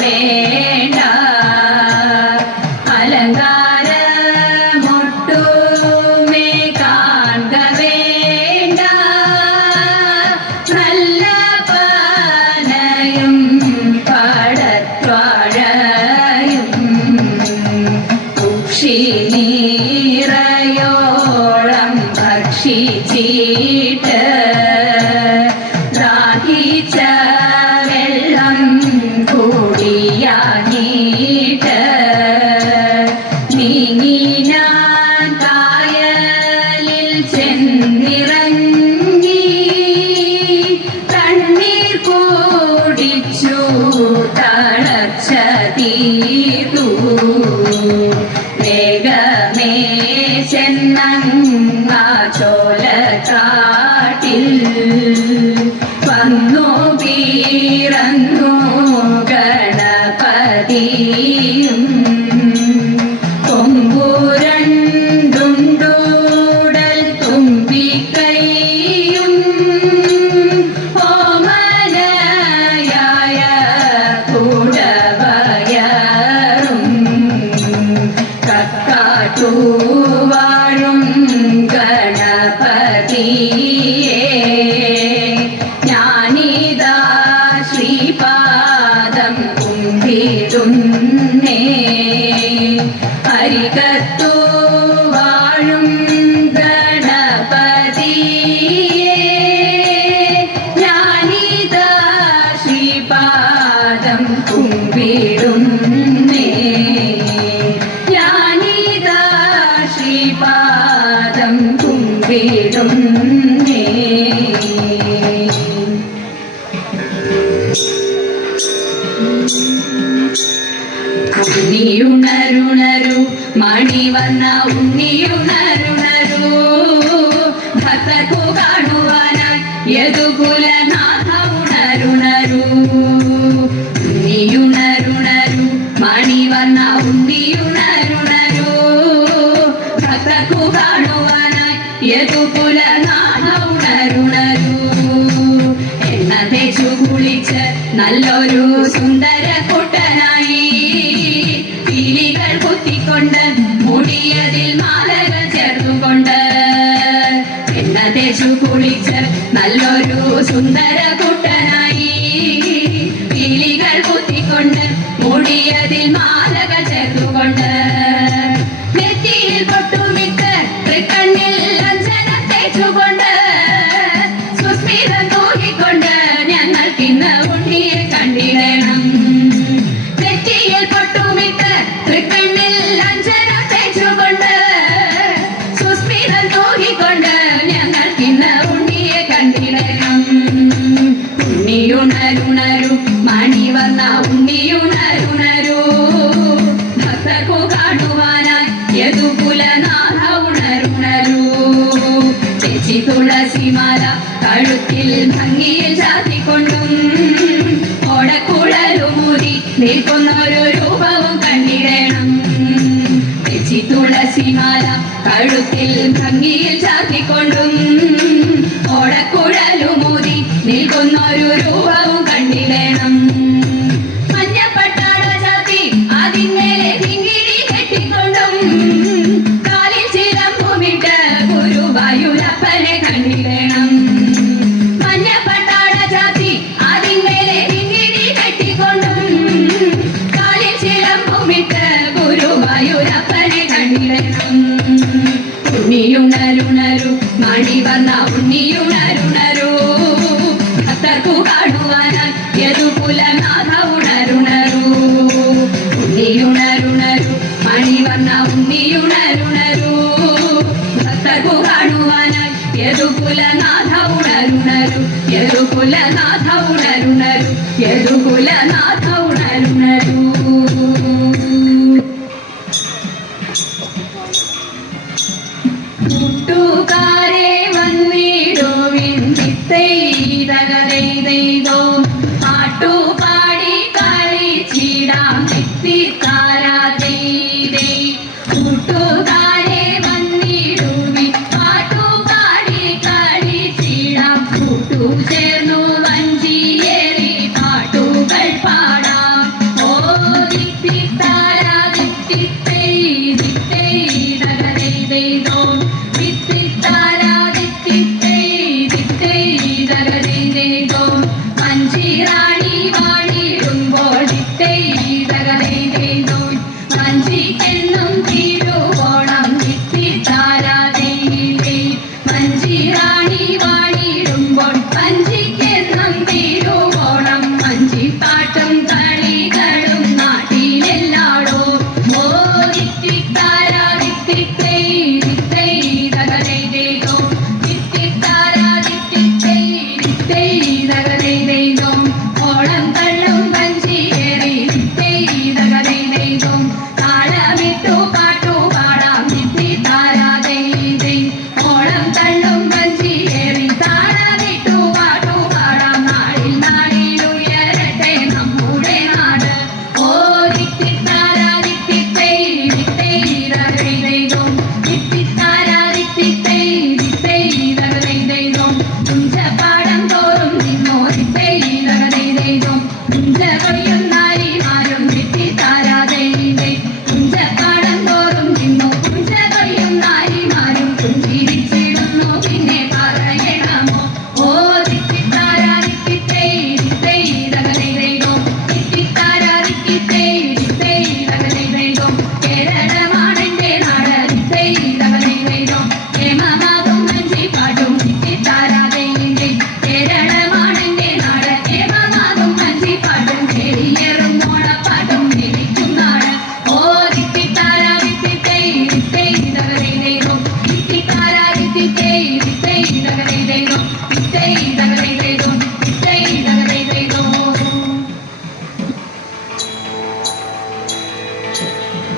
വേണ്ട അലങ്കാരമൊട്ടുമേ കാണുക വേണ്ട നല്ല പാനയും പടത്വാഴയും പക്ഷി നീറയോളം ഭക്ഷിച്ചിട്ട് ദാഹിച്ച വെള്ളം കൂടിയാഞ്ഞിട്ട് നീങ്ങി ഞാൻ കായലിൽ ചെന്നിറങ്ങി കണ്ണീർ കൂടിച്ചു തളർച്ച തീർത്തു വേഗമേ ചെന്നങ്ങ ചോലക്കാട്ടിൽ വന്നു വീറന്നു ഗണപതിയും കൊമ്പുരണ്ടുണ്ടൂടൽ തുമ്പിക്കൈയും ഓമനയായ കുടവയറും കക്കാട്ടുവാഴും ഗണപതിയേ ഞാനിതാ ശ്രീപാദം കുമ്പിടുന്നേ അരികത്തു വാഴും ഗണപതിയേ ഞാനിതാ ശ്രീപാദം കുമ്പിടുന്നേ ഞാനിതാ ശ്രീപാദം കുമ്പിടുന്നേ ഉണ്ണിയുണരുണരു മണി വന്ന ഉണ്ണിയുണരുണരു ഭക്തർക്കു കാണുവാനായി യദുകുലനാഥ ഉണരുണരു ഉണ്ണിയുണരുണരു മണി വന്ന ഉണ്ണിയുണരുണരു ഭക്തർക്കു കാണുവാനായി യദുകുലനാഥ ഉണരുണരു എണ്ണ തേച്ചു കുളിച്ച് നല്ലൊരു സുന്ദര കുട്ടനായി പീലികൾ കുത്തിക്കൊണ്ട് മുടിയതിൽ മാലകൾ ചേർത്തുകൊണ്ട് എണ്ണ തേച്ചു കുളിച്ച് നല്ലൊരു സുന്ദര കുട്ടനായി പീലികൾ കുത്തിക്കൊണ്ട് മുടിയതിൽ മാലകൾ ചേർത്തുകൊണ്ട് നെറ്റിയിൽ പൊട്ടുമിട്ട് തൃക്കണ്ണിൽ അഞ്ജന തേച്ചുകൊണ്ട് സുസ്മിതം തൂകിക്കൊണ്ട് ഞങ്ങൾക്കിന്ന് ഉണ്ണിയെ കണ്ടിടണം നെറ്റിയിൽ പൊട്ടുമിട്ട് തൃക്കണ്ണിൽ അഞ്ജന തേച്ചുകൊണ്ട് സുസ്മിതം തൂകിക്കൊണ്ട് ഞങ്ങൾക്കിന്ന് ഉണ്ണിയെ കണ്ടിടണം ഉണ്ണിയുണരുണരു മണി വന്ന ഉണ്ണിയുണരുണരു ഭക്തർക്കു കാണുവാനായി യദുകുലനാഥ ഉണരുണരു ചേച്ചി തുളസിമാല കഴുത്തിൽ ഭംഗിയിൽ ചാത്തിക്കൊണ്ടും ഓടക്കുഴലുമൂരി നിൽക്കുന്നൊരു രൂപവും കണ്ടിടണം ചേച്ചി തുളസിമാല കഴുത്തിൽ ഭംഗിയിൽ ചാത്തിക്കൊണ്ടും ഓടക്കുഴലുമൂരി നിൽക്കുന്നൊരു രൂപവും കണ്ടിടണം മഞ്ഞപ്പട്ടാട ചാത്തി അതിന്മേലെ കിങ്ങിണി കെട്ടിക്കൊണ്ടും കാലിൽ ചിലമ്പുമിട്ട് ഗുരുവായൂരപ്പനെ കണ്ടിടണം മഞ്ഞപ്പട്ടാട ചാത്തി അതിന്മേലെ കിങ്ങിണി കെട്ടിക്കൊണ്ടും കാലിൽ ചിലമ്പുമിട്ട് ഗുരുവായൂരപ്പനെ കണ്ടിടണം ഉണ്ണിയുണരുണരു മണി വന്ന ഉണ്ണിയുണരുണരു ഭക്തർക്കു കാണുവാൻ മഞ്ചിക്കെന്നും തിരുവോണം ചിത്തിത്താരാതേ മഞ്ചി റാണി വാണിടുമ്പോൾ പഞ്ചിക്കെന്നും തിരുവോണം മഞ്ചിപ്പാട്ടും കളികളും നാട്ടിലെല്ലാടോ ഓ ചിത്തിത്താരാ ചിത്തിത്തൈ ചിത്തൈ തകരൈതോ ചിത്തിത്താരാ ചിത്തിത്തൈ ചിത്തൈ തകരൈതോ ഓളം തള്ളും പഞ്ചിയേറി ചിത്തൈ തകരൈതോ താളമിട്ടു പാട്ടു പാടാം ചിത്തിത്താരാ ദൈ ഓളം തള്ളും പഞ്ചിയേറി താളമിട്ടു പാട്ടു പാടാം നാളിൽ നാളിൽ ഉയരട്ടെ നമ്മുടെ നാട് ഓ ചിത്തിത്താരാ ചിത്തിത്തൈ ചിത്തൈ തകരൈതോ ചിത്തിത്താരാ ചിത്തിത്തൈ ചിത്തൈ തകരൈതോ കുഞ്ചപ്പാടം തോറും നിന്നോ ചിത്തൈ തകരൈതോ കുഞ്ച കൊയ്യും നാരിമാരും ചിത്തിത്താരാ ദൈ കുഞ്ചപ്പാടം തോറും നിന്നോ കുഞ്ച കൊയ്യും നാരിമാരും പുഞ്ചിരിച്ചിടുന്നു പിന്നെ പറയണമോ ഓ ചിത്തിത്താരാ ചിത്തിത്തൈ ചിത്തൈ തകരൈതോ ചിത്തിത്താരാ ചിത്തിത്തൈ ചിത്തൈ തകരൈതോ കേരളമാണെന്റെ നാട് ചിത്തൈ തകരൈതോ ഹേമമാകും മഞ്ചിപ്പാട്ടും ചിത്തിത്താരാ ദൈ കേരളമാണെന്റെ നാട് ഹേമമാകും മഞ്ചിപ്പാട്ടും കേളിയേറും ഓണപ്പാട്ടും എനിക്കും നാട് ഓ ചിത്തിത്താരാ ചിത്തിത്തൈ ചിത്തൈ തകരൈതോ ചിത്തിത്താരാ ചിത്തിത്തൈ ചിത്തൈ തകരൈതോ ചിത്തൈ തകരൈതോ ചിത്തൈ തകരൈതോ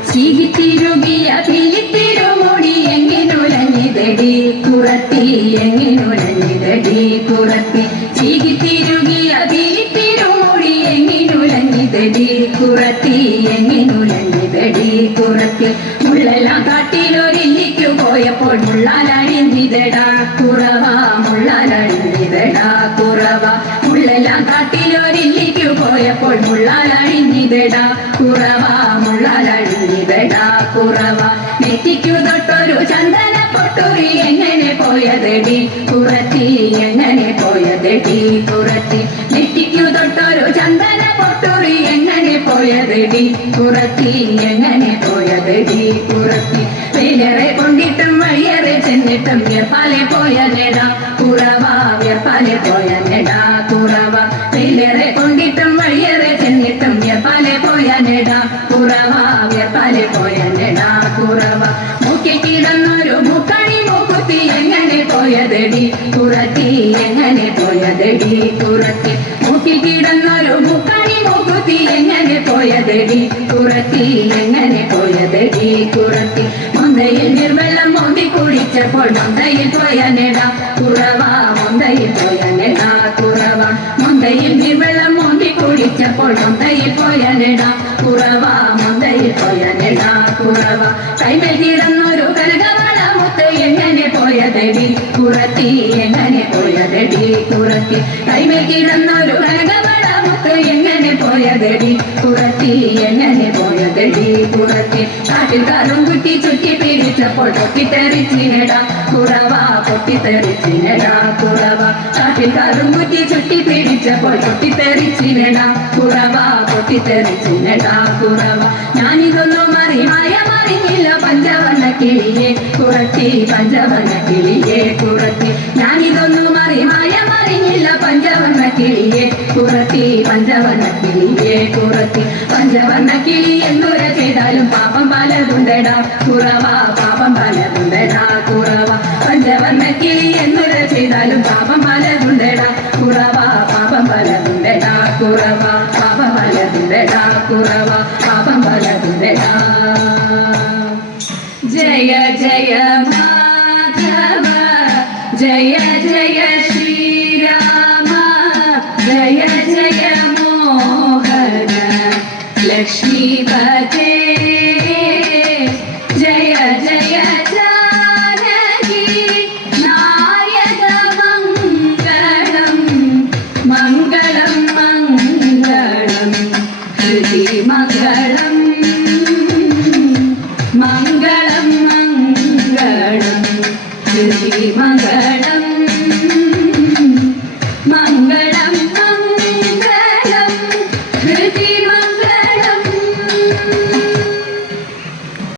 ചീകിത്തിരുകിയ പിലിത്തിരുമുടി എങ്ങിനുലഞ്ഞിതടി കുറത്തി എങ്ങിനുലഞ്ഞിതടി കുറത്തി ചീകിത്തിരുകിയ പിലിത്തിരുമുടി എങ്ങിനുലഞ്ഞിതടി കുറത്തി എങ്ങിനുലഞ്ഞിതടി കുറത്തി മുള്ളെല്ലാം കാട്ടിലൊരില്ലിക്കു പോയപ്പോൾ മുള്ളാലഴിഞ്ഞിതടാ കുറവ മുള്ളാലഴിഞ്ഞിതടാ കുറവ മുള്ളെല്ലാം കാട്ടിലൊരില്ലിക്കു പോയപ്പോൾ മുള്ളാലഴിഞ്ഞിതടാ കുറവ മുള്ളാലഴിഞ്ഞിതടാ കുറവ നെറ്റിക്കു തൊട്ടൊരു ചന്ദന പൊട്ടൊരു എങ്ങനെ പോയതടി കുറത്തി എങ്ങനെ പോയതടി കുറത്തി നെറ്റിക്കു തൊട്ടൊരു ചന്ദന പൊട്ടൊരു എങ്ങനെ പോയതടി കുറത്തി എങ്ങനെ പോയതടി കുറത്തി വെയിലേറെ കൊണ്ടിട്ടും വഴിയേറെ ചെന്നിട്ടും വ്യർപ്പാലെ പോയ നെടാ കുറവ വ്യർപ്പാലെ പോയ നെടാ കുറവ വെയിലേറെ കൊണ്ടിട്ടും വഴിയേറെ ചെന്നിട്ടും വ്യർപ്പാലെ പോയ നെടാ കുറവ വ്യർപ്പാലെ പോയ നെടാ കുറവ മൂക്കി കിടന്നൊരു മുക്കണി മൂക്കുത്തി എങ്ങനെ പോയതടി കുറത്തി എങ്ങനെ പോയതടി കുറത്തി മൂക്കി കിടന്നൊരു മുക്കണി മൂക്കുത്തി എങ്ങനെ പോയതടി കുറത്തി എങ്ങനെ പോയതടി കുറത്തി മൊന്തയിൽ നിർവെള്ളം മോന്തി കുടിച്ചപ്പോൾ മൊന്തയിൽ പോയ നെടാ കുറവ മൊന്തയിൽ പോയ നെടാ കുറവ മൊന്തയിൽ നിർവെള്ളം മോന്തി കുടിച്ചപ്പോൾ മൊന്തയിൽ പോയ നെടാ കുറവ മൊന്തയിൽ പോയ നെടാ കുറവ കൈമേൽ കിടന്നൊരു കനകവള മുത്ത് എങ്ങനെ പോയതടി കുറത്തി എങ്ങനെ പോയതടി കുറത്തി കൈമേൽ കിടന്നൊരു കനകവള മുത്ത് എങ്ങനെ പോയതടി കുറത്തി എങ്ങനെ പോയതടി കുറത്തി കാട്ടിൽ കാറും കുറ്റി ചുറ്റി പിടിച്ചപ്പോൾ പൊട്ടിത്തെറിച്ചിനടാ കുറവ പൊട്ടിത്തെറിച്ചിനടാ കുറവ കാട്ടിൽ കാറും കുറ്റി ചുറ്റി പിടിച്ചപ്പോൾ പൊട്ടിത്തെറിച്ചിനടാ കുറവ പൊട്ടിത്തെറിച്ചിനടാ കുറവ ഞാനിതൊന്നും മറിഞ്ഞില്ല പഞ്ചവർണ്ണ കിളിയെ കുറത്തി പഞ്ചവർണ്ണ കിളിയെ കുറത്തി ഞാനിതൊന്നും മറിഞ്ഞില്ല പഞ്ചവർണ്ണ കിളിയെ കുറത്തി പഞ്ചവർണ്ണ കിളിയെ കുറത്തി പഞ്ചവർണ്ണ കിളി എന്തുര ചെയ്താലും പാപം പലതുണ്ടടാ കുറവ പാപം പലതുണ്ടടാ കുറവ പഞ്ചവർണ്ണ കിളി എന്തുര ചെയ്താലും പാപം പലതുണ്ടടാ കുറവ പാപം പലതുണ്ടടാ കുറവ പാപം പലതുണ്ടടാ കുറവ പാപം പലതുണ്ടടാ ജയ ജയ മാധവ ജയ ജയ ശ്രീരാമ ജയ ജയ മോഹന ലക്ഷ്മീപതേ ജയ ജയ ജാനകി നായക മംഗളം മംഗളം മംഗളം ഹൃദി മംഗളം മംഗളം മംഗളം ഹൃദി മംഗളം